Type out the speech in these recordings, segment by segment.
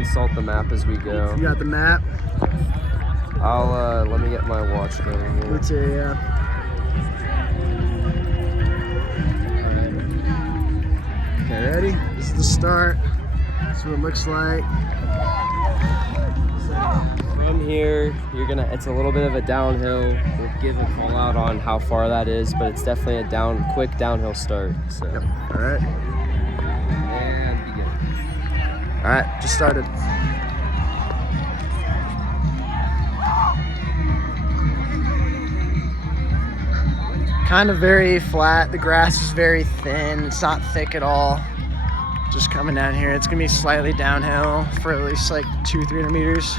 consult the map as we go. You got the map? I'll let me get my watch going here. Me too, yeah. Okay, ready? This is the start. That's what it looks like. From here, it's a little bit of a downhill. We'll give a call out on how far that is, but it's definitely a quick downhill start. So. Yep. All right. And begin. All right, just started. Kind of very flat. The grass is very thin. It's not thick at all. Just coming down here. It's gonna be slightly downhill for at least like 200-300 meters.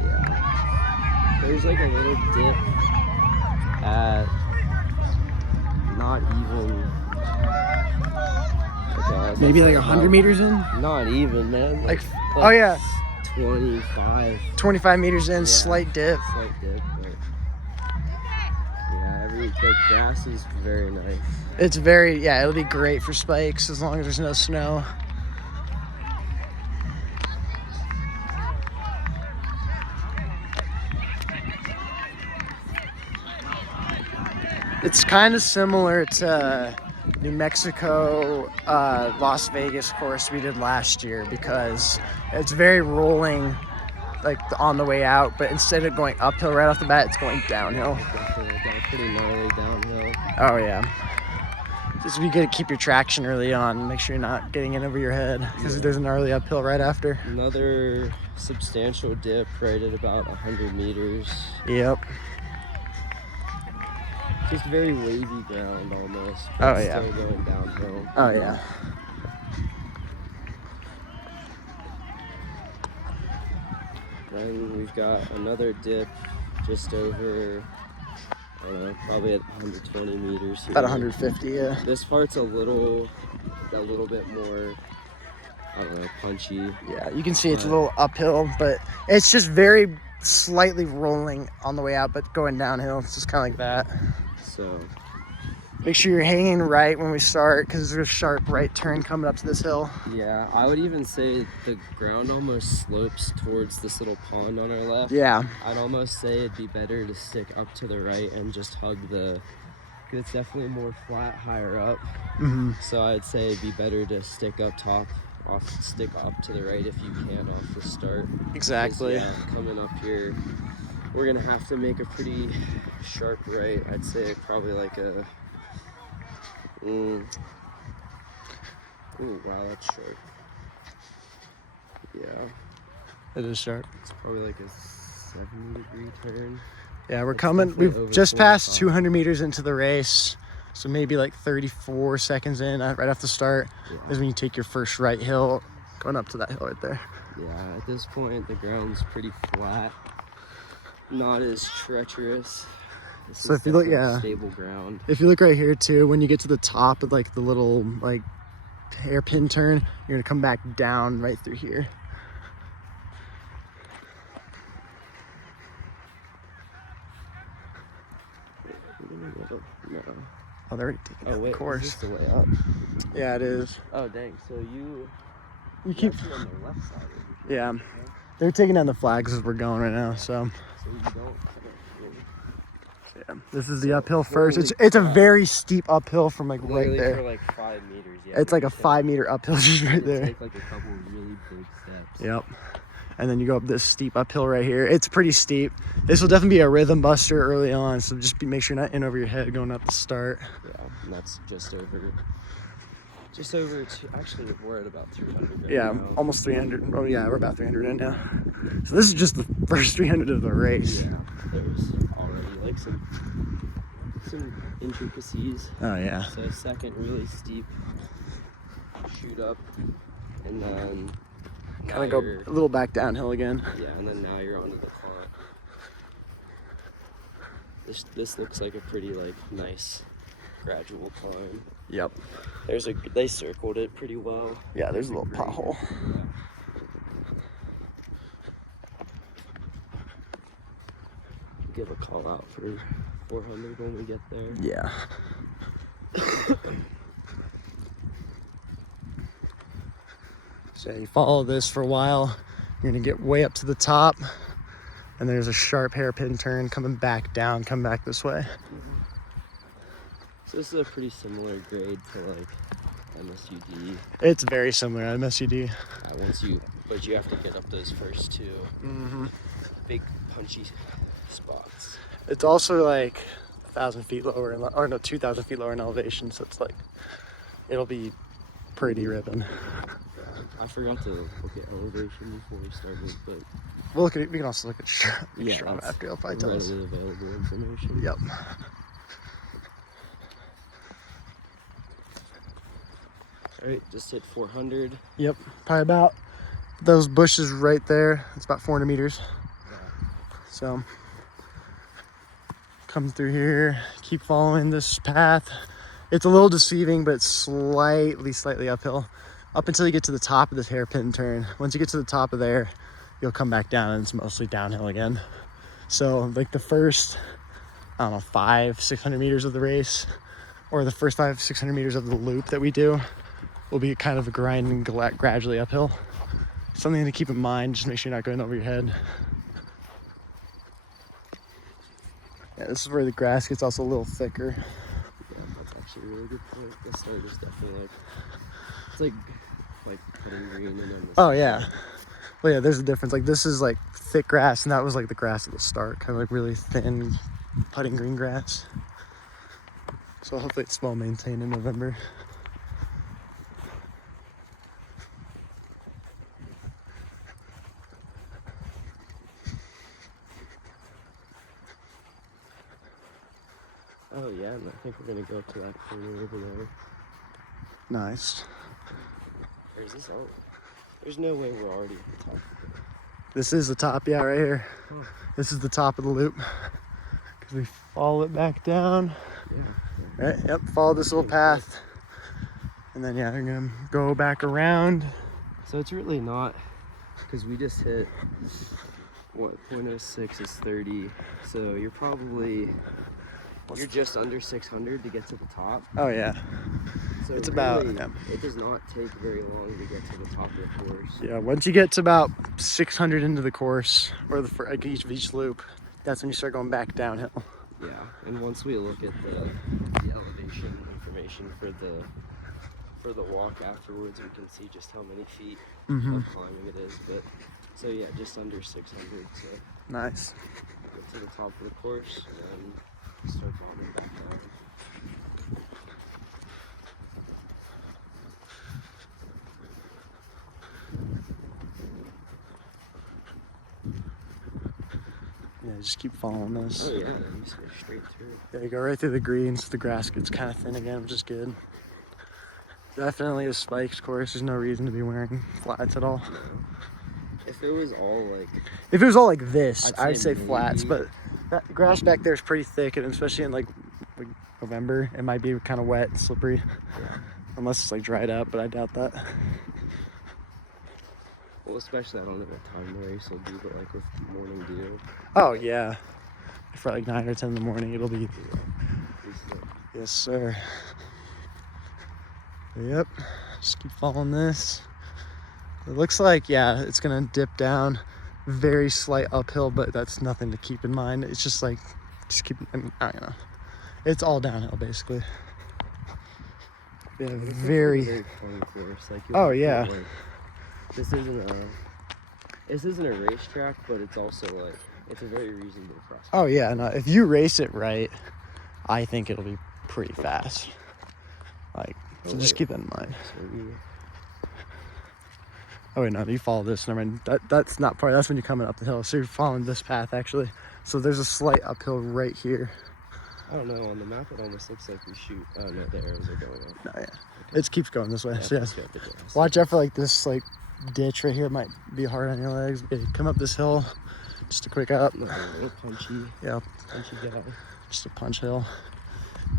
Yeah. There's like a little dip at not even. Okay, maybe like 100 meters in? Not even, man. Like oh yeah. 25 meters in, yeah. Slight dip. Slight dip, but yeah, the grass is very nice. It's very, yeah, it'll be great for spikes as long as there's no snow. It's kind of similar to New Mexico, Las Vegas course we did last year because it's very rolling, like on the way out, but instead of going uphill right off the bat, it's going downhill. Pretty gnarly downhill. Oh yeah. Just you gotta keep your traction early on. Make sure you're not getting in over your head because there's an early uphill right after. Another substantial dip right at about 100 meters. Yep. Just very wavy ground almost. Oh yeah. Still going downhill. Oh yeah. Then we've got another dip just over, I don't know, probably at 120 meters here. About 150, yeah. This part's a little bit more, I don't know, punchy. Yeah, you can see it's a little uphill, but it's just very slightly rolling on the way out, but going downhill. It's just kind of like that. So make sure you're hanging right when we start because there's a sharp right turn coming up to this hill. Yeah, I would even say the ground almost slopes towards this little pond on our left. Yeah. I'd almost say it'd be better to stick up to the right and just hug because it's definitely more flat higher up. Mm-hmm. So I'd say it'd be better to stick up top, stick up to the right if you can off the start. Exactly. Yeah, coming up here, we're gonna have to make a pretty sharp right. I'd say probably like a ooh, wow, that's sharp. Yeah. It is sharp. It's probably like a 70-degree turn. Yeah, we're coming. We've just passed 200 meters into the race. So maybe like 34 seconds in, right off the start, is when you take your first right hill, going up to that hill right there. Yeah, at this point, the ground's pretty flat. Not as treacherous. So if you look, stable ground. If you look right here too, when you get to the top of like the little like hairpin turn, you're gonna come back down right through here. No. Oh, they're already taking out the course. Is this the way up? Yeah, it is. Oh dang! So you keep on the left side. Yeah, they're taking down the flags as we're going right now. So you don't. Yeah, this is the uphill first. It's a very steep uphill from like literally right there. For like 5 meters. Yeah. It's like a 5-meter uphill just right there. Take like a couple really big steps. Yep. And then you go up this steep uphill right here. It's pretty steep. This will definitely be a rhythm buster early on. So just make sure you're not in over your head going up the start. Yeah, and that's just over. Actually, we're at about 300 right yeah, now. Almost 300. Oh yeah, we're about 300 in now. So this is just the first 300 of the race. Yeah, there's already like some intricacies. Oh yeah. So second really steep shoot up, and then kind of go a little back downhill again. Yeah, and then now you're onto the climb. This looks like a pretty like nice gradual climb. Yep. They circled it pretty well. Yeah, there's a little pothole. Yeah. Give a call out for 400 when we get there. Yeah. So you follow this for a while, you're gonna get way up to the top, and there's a sharp hairpin turn coming back down, come back this way. So this is a pretty similar grade to like MSUD. It's very similar to MSUD. But you have to get up those first two big punchy spots. It's also like 1,000 feet lower, or no, 2,000 feet lower in elevation, so it's like, it'll be pretty ripping. I forgot to look at elevation before we started, but We can also look at Strava after. I'll probably tell us. readily available information. Yep. All right, just hit 400. Yep, probably about those bushes right there. It's about 400 meters. Yeah. So come through here, keep following this path. It's a little deceiving, but it's slightly uphill up until you get to the top of this hairpin turn. Once you get to the top of there, you'll come back down and it's mostly downhill again. So like the first, I don't know, 500-600 meters of the race, or the first 500-600 meters of the loop that we do, will be kind of a grind and gradually uphill. Something to keep in mind, just make sure you're not going over your head. Yeah, this is where the grass gets also a little thicker. Yeah, that's actually a really good point. This start is definitely it's like putting green and then Oh yeah. Well yeah, there's a difference. Like this is like thick grass, and that was like the grass at the start, kind of like really thin putting green grass. So hopefully it's well maintained in November. Oh yeah, and I think we're gonna go to that corner over there. Nice. Or is this out? There's no way we're already at the top. This is the top, yeah, right here. Oh. This is the top of the loop. Because we follow it back down. Yeah. Right, yep, follow this little path. And then, yeah, they're gonna go back around. So it's really not, because we just hit, what, 0.06 is 30. So you're just under 600 to get to the top. Oh, yeah. So It's really, about, yeah. It does not take very long to get to the top of the course. Yeah, once you get to about 600 into the course, or like each loop, that's when you start going back downhill. Yeah, and once we look at the elevation information for the walk afterwards, we can see just how many feet of climbing it is. But so yeah, just under 600. So Nice. get to the top of the course and start bombing back down. Yeah, just keep following this. Oh yeah, you just go straight through. Yeah, you go right through the greens. The grass gets kind of thin again, which is good. Definitely a spiked course. There's no reason to be wearing flats at all. If it was all like... If it was all like this, I'd say maybe. flats, but that grass back there is pretty thick, and especially in like November, it might be kind of wet and slippery. Yeah. Unless it's like dried up, but I doubt that. Well, especially I don't know what time the race will be, but like with morning dew. Oh yeah. For like 9 or 10 in the morning, it'll be. Yes, sir. Yep. Just keep following this. It looks like, yeah, it's gonna dip down. Very slight uphill, but that's nothing to keep in mind. It's just like, I don't know. It's all downhill basically. Yeah, very fun course. Like, oh yeah. This isn't a racetrack, but it's also like it's a very reasonable cross. Oh yeah, no, if you race it right, I think it'll be pretty fast. Like, so just keep that in mind. Oh wait, no, you follow this. Never mind. That's not part. That's when you're coming up the hill. So you're following this path actually. So there's a slight uphill right here. I don't know. On the map, it almost looks like we shoot. Oh no, the arrows are going up. No, yeah, Okay. it keeps going this way. Yeah, So let's yeah, go up the grass. watch out for like this like ditch right here. Might be hard on your legs. Okay, come up this hill. Just a quick up. Look, a little punchy. Yeah, Punchy guy. just a punch hill.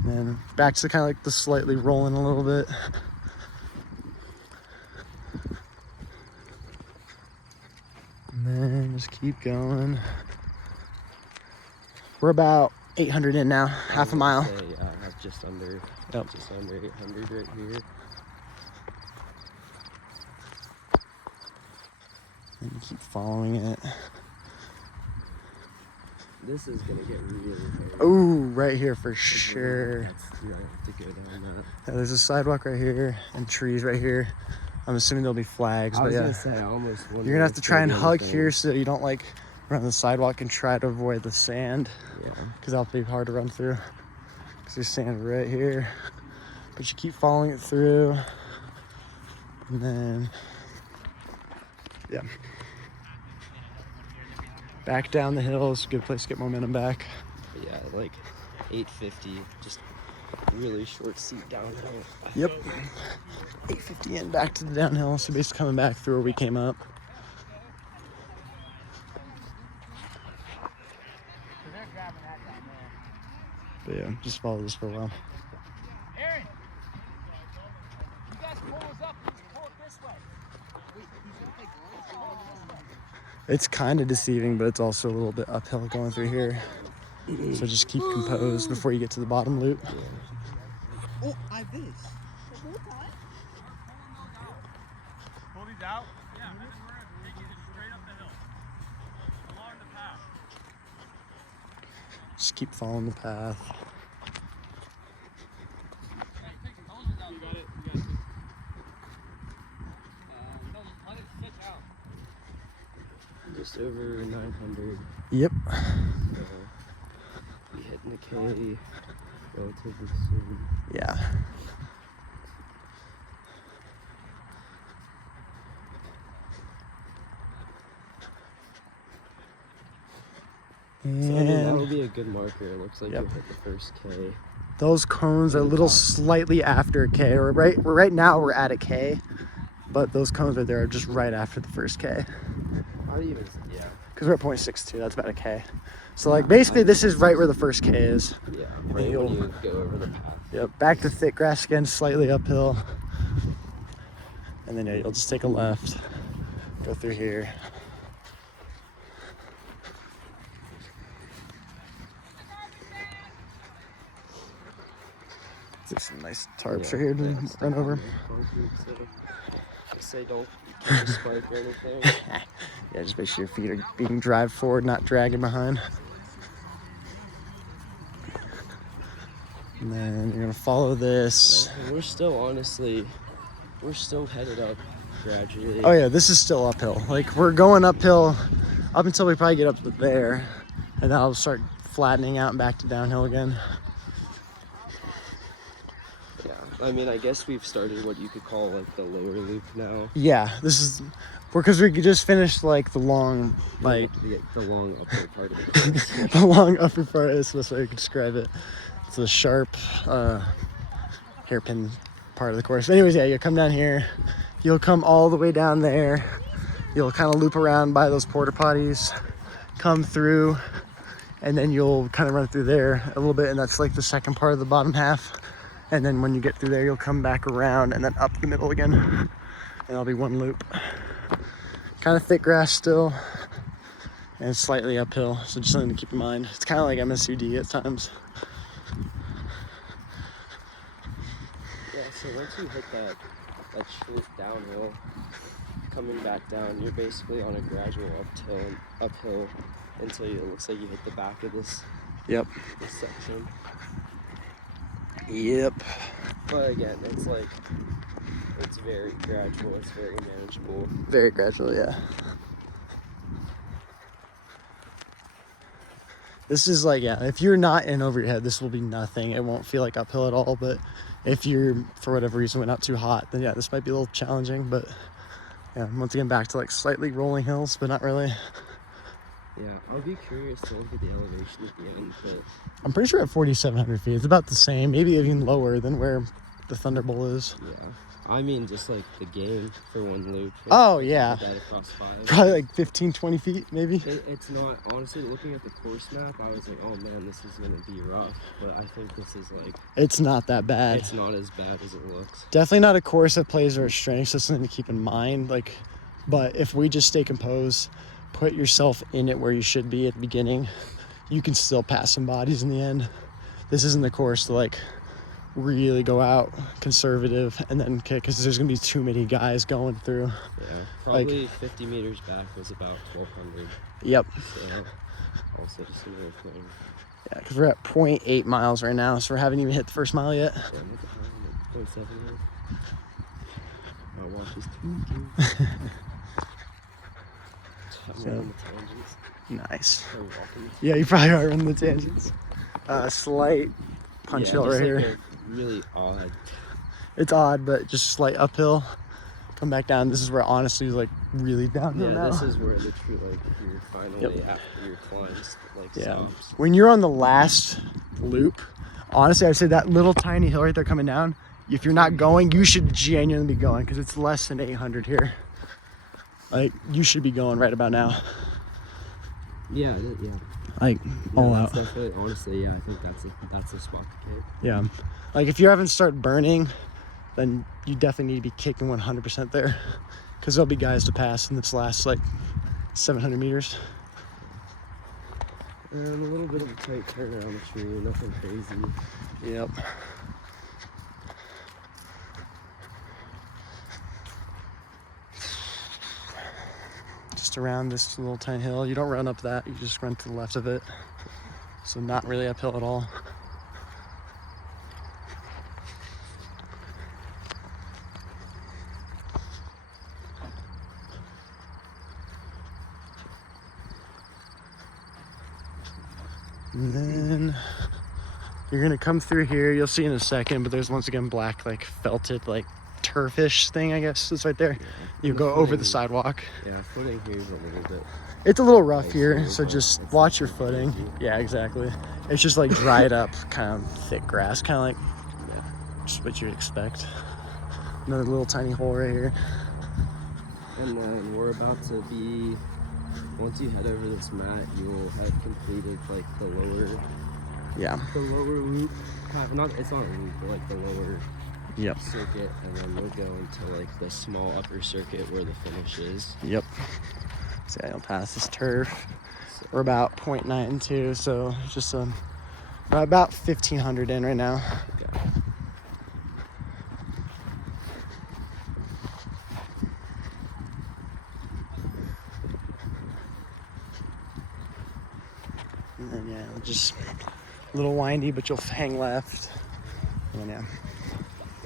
And then back to kind of like the slightly rolling a little bit. And then just keep going. We're about 800 in now, half a mile. Yeah, I have just under 800 right here. And you keep following it. This is gonna get really hairy. Oh, right here for sure. You might have to go down that. Yeah, there's a sidewalk right here and trees right here. I'm assuming there'll be flags, I but was yeah. gonna say, I almost wonder. You're gonna have to if try and there'll be hug anything. here so that you don't like run on the sidewalk and try to avoid the sand, Yeah. because that'll be hard to run through. Because there's sand right here. But you keep following it through. And then, yeah. Back down the hill is a good place to get momentum back. But yeah, like 850, just really short seat downhill. Yep. 850 in back to the downhill, so basically coming back through where we came up. But yeah, just follow this for a while. Aaron, you guys pull us up. Pull it this way. It's kind of deceiving, but it's also a little bit uphill going through here. So just keep composed before you get to the bottom loop. Oh, I this. Pull these out? Yeah, and then we're going to take you straight up the hill. Along the path. Just keep following the path. You got it. You got it. No, let it stick out. Just over 900. Yep. Be hitting the K relatively soon. Yeah. So, I mean, that And would be a good marker. It looks like Yep. you'll hit the first K. those cones are a little slightly after a K. Or right now we're at a K, but those cones right there are just right after the first K. I'd even, yeah. Because we're at 0.62, that's about a K. So like basically this is right where the first K is. Yeah, right you'll- when you go over the path. Yep, back to thick grass again, slightly uphill. And then yeah, you'll just take a left, go through here. There's some nice tarps right here to it's run over. concrete, so just say don't catch a spike or anything. Yeah, just make sure your feet are being drive forward, not dragging behind. And then you're gonna follow this. And we're still headed up gradually. Oh yeah, this is still uphill. Like we're going uphill up until we probably get up to there, and then I'll start flattening out and back to downhill again. Yeah, I mean, I guess we've started what you could call like the lower loop now. Yeah, this is because we just finished like the long, like the long upper part of the course. the long upper part. Is the best way I could describe it. It's a sharp hairpin part of the course. Anyways, yeah, you'll come down here. You'll come all the way down there. You'll kind of loop around by those porta potties, come through, and then you'll kind of run through there a little bit, and that's like the second part of the bottom half. And then when you get through there, you'll come back around and then up the middle again, and it'll be one loop. Kind of thick grass still, and it's slightly uphill, so just something to keep in mind. It's kind of like MSUD at times. Yeah, so once you hit that straight downhill, coming back down, you're basically on a gradual uphill until it looks like you hit the back of this section. Yep. But again, it's very gradual, it's very manageable. Very gradual, yeah. This is like, yeah, if you're not in over your head, this will be nothing. It won't feel like uphill at all, but if you're, for whatever reason, went out too hot, then yeah, this might be a little challenging, but yeah, once again, back to like slightly rolling hills, but not really. Yeah, I'll be curious to look at the elevation at the end, but I'm pretty sure at 4,700 feet, it's about the same, maybe even lower than where the Thunderbolt is. yeah. I mean, just like the gain for one loop. Oh, yeah. That across 5. Probably like 15, 20 feet, maybe. It's not, honestly, looking at the course map, I was like, oh man, this is going to be rough. But I think this is like, It's not that bad. it's not as bad as it looks. Definitely not a course that plays our strengths. That's something to keep in mind. Like, but if we just stay composed, put yourself in it where you should be at the beginning, you can still pass some bodies in the end. This isn't the course to like really go out conservative and then kick, because there's gonna be too many guys going through. Yeah, probably 50 meters back was about 1200. Yep. So also just another thing. Yeah, because we're at 0.8 miles right now, so we haven't even hit the first mile yet. Yeah, look at that, like 0.7. My watch is tweaking. I'm running the tangents. Nice. I'm walking. Yeah, you probably are running the tangents. Slight punch hill just right like here. A really odd. It's odd, but just slight uphill. Come back down. This is where honestly is like really downhill now. This is where the true like you're finally after your climbs stops. When you're on the last loop, honestly, I would say that little tiny hill right there coming down, if you're not going, you should genuinely be going, because it's less than 800 here. Like, you should be going right about now. Yeah. Like, all out. Definitely, honestly, I think that's the spot to kick. Yeah. Like, if you haven't started burning, then you definitely need to be kicking 100% there, because there'll be guys to pass in this last, like, 700 meters. And a little bit of a tight turnaround tree, nothing crazy. Yep. Just around this little tiny hill. You don't run up that, you just run to the left of it. So not really uphill at all. And then you're gonna come through here. You'll see in a second, but there's once again black, like felted, like turfish thing, I guess is right there. You go over the sidewalk. Yeah, footing here is a little bit. It's a little rough here, so just watch your footing. Yeah, exactly. It's just like dried up, kind of thick grass, kind of like just what you'd expect. Another little tiny hole right here. And then we're about to be. Once you head over this mat, you'll have completed like the lower loop. It's not a loop, but like the lower circuit, and then we'll go into like the small upper circuit where the finish is. Yep. So I'll pass this turf. We're about 0.92, so just about 1,500 in right now. Okay. And then just a little windy, but you'll hang left. And then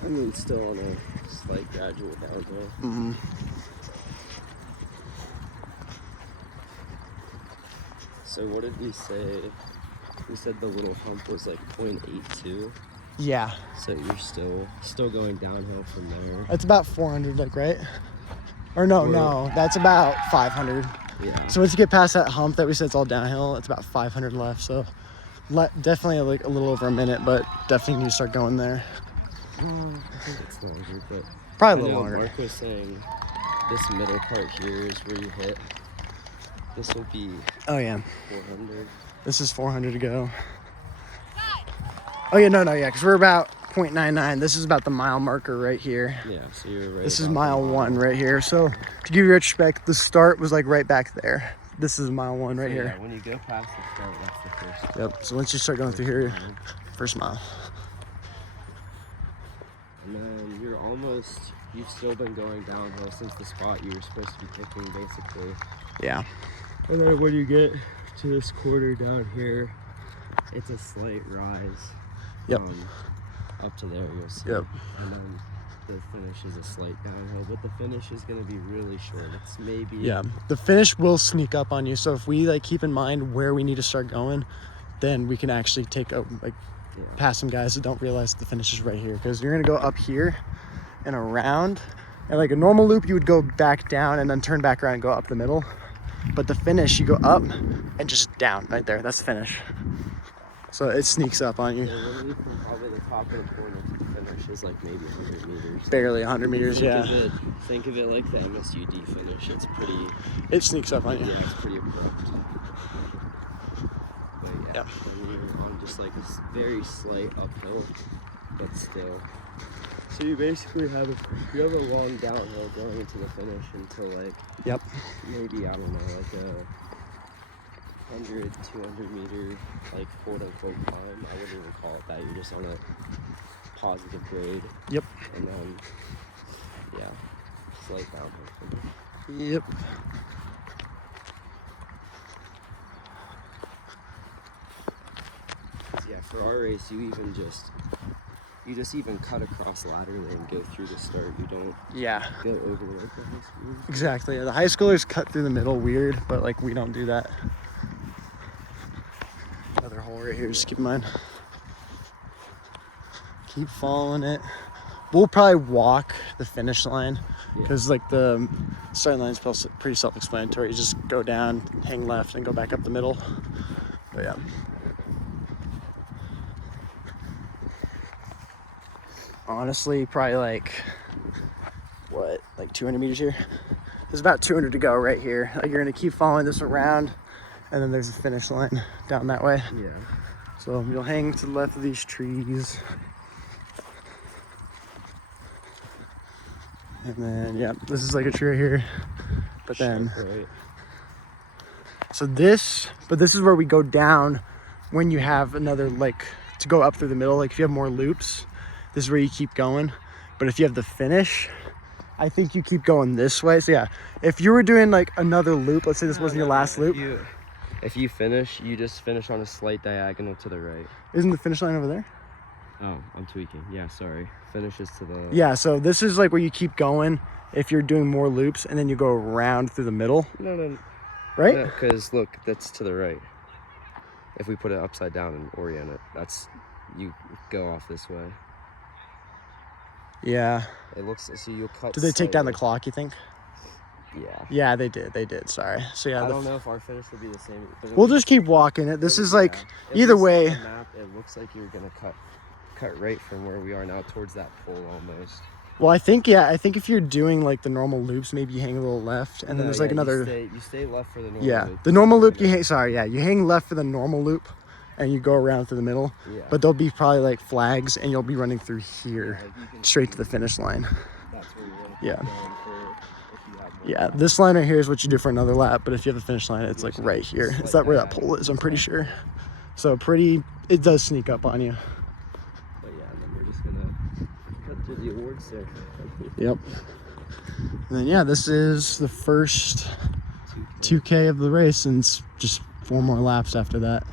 I mean, still on a slight gradual downhill. Mm-hmm. So what did we say? We said the little hump was like 0.82. Yeah. So you're still going downhill from there. That's about 400, like, right? Or no, that's about 500. Yeah. So once you get past that hump that we said it's all downhill, it's about 500 left. So definitely like a little over a minute, but definitely need to start going there. I think it's longer, but probably a little longer. Mark was saying this middle part here is where you hit. This will be 400. This is 400 to go. Oh yeah, because we're about 0.99. This is about the mile marker right here. Yeah, so you're right. This is mile 1 right here. So to give you respect, the start was like right back there. This is mile 1 right here. Yeah, when you go past the start, that's the first. Yep. So once you start going through here, first mile. And then you've still been going downhill since the spot you were supposed to be kicking, basically. Yeah. And then when you get to this quarter down here, it's a slight rise. Yep. Up to there, you'll see. Yep. And then the finish is a slight downhill, but the finish is going to be really short. It's maybe. Yeah. The finish will sneak up on you. So if we like keep in mind where we need to start going, then we can actually take past some guys that don't realize the finish is right here, because you're going to go up here and around, and like a normal loop you would go back down and then turn back around and go up the middle, but the finish you go up and just down right there. That's the finish. So it sneaks up on you. Yeah, literally from probably the top of the corner to the finish is like maybe 100 meters. Barely 100 meters. Think of it like the MSUD finish. It's pretty. It sneaks up on you. Yeah, it's pretty abrupt. But yeah. And you're on just like a very slight uphill, but still. So you basically have a long downhill going into the finish until like maybe I don't know, like a 100, 200 meter like quote unquote climb. I wouldn't even call it that. You're just on a positive grade. Yep. And then, yeah, slight downhill. Yep. Yeah, for our race, you just even cut across laterally and go through the start. You don't Yeah. go over like the high schoolers. Exactly. Yeah, the high schoolers cut through the middle weird, but like we don't do that. Another hole right here, just keep in mind. Keep following it. We'll probably walk the finish line because like the starting line is pretty self-explanatory. You just go down, hang left, and go back up the middle. But yeah. Honestly, probably like 200 meters here. There's about 200 to go right here. Like you're gonna keep following this around, and then there's a finish line down that way. Yeah. So you'll hang to the left of these trees. And then, yeah, this is like a tree right here. But then, Right. so this is where we go down when you have another, like, to go up through the middle. Like if you have more loops, this is where you keep going. But if you have the finish, I think you keep going this way. So yeah, if you were doing like another loop, let's say this wasn't your last loop. If you finish, you just finish on a slight diagonal to the right. Isn't the finish line over there? Oh, I'm tweaking. Yeah, sorry. Finishes to the... Yeah, so this is like where you keep going if you're doing more loops, and then you go around through the middle. No. Right? Because look, that's to the right. If we put it upside down and orient it, that's... You go off this way. Yeah. It looks... So you'll cut... Did they take down the slightly. clock, you think? Yeah. Yeah, they did. Sorry. So yeah, I don't know if our finish will be the same. But we'll just keep walking it. This is like, yeah. either At least way. on the map, it looks like you're gonna cut right from where we are now towards that pole almost. Well, I think if you're doing like the normal loops, maybe you hang a little left, and then there's like another. You stay left for the normal loop. The normal loop you hang. Sorry, yeah, you hang left for the normal loop, and you go around through the middle. Yeah. But there'll be probably like flags, and you'll be running through here, Like you can straight see to the finish line. That's where you want to Yeah. keep going for if you have more. Yeah, this line right here is what you do for another lap, but if you have a finish line, it's like right here. Is that where that pole is? I'm pretty sure. So it does sneak up on you. But yeah, and then we're just gonna cut through the awards there. Yep. And then yeah, this is the first 2K of the race, and it's just 4 more laps after that.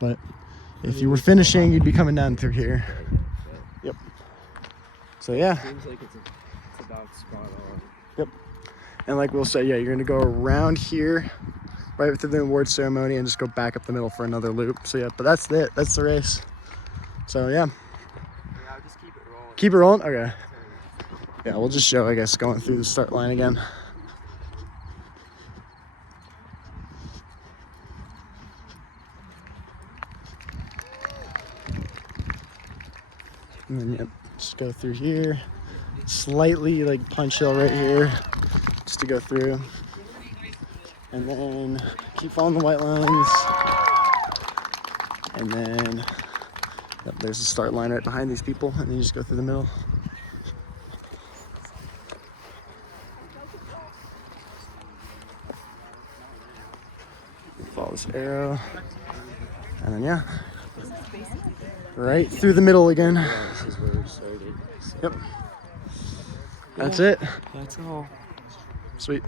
But if you were finishing, you'd be coming down through here. Yep. So yeah. Seems like it's about spot on. Yep. And like we'll say, yeah, you're gonna go around here, right after the award ceremony, and just go back up the middle for another loop. So yeah, but that's it. That's the race. So yeah. Yeah, I'll just keep it rolling. Keep it rolling? Okay. Yeah, we'll just show, I guess, going through the start line again. And then, yep, just go through here. Slightly like punch hill right here, just to go through. And then keep following the white lines. And then, yep, there's the start line right behind these people, and then you just go through the middle. Follow this arrow. And then, yeah, right through the middle again. Yeah, this is where we started. So. Yep. That's it. That's all. Sweet.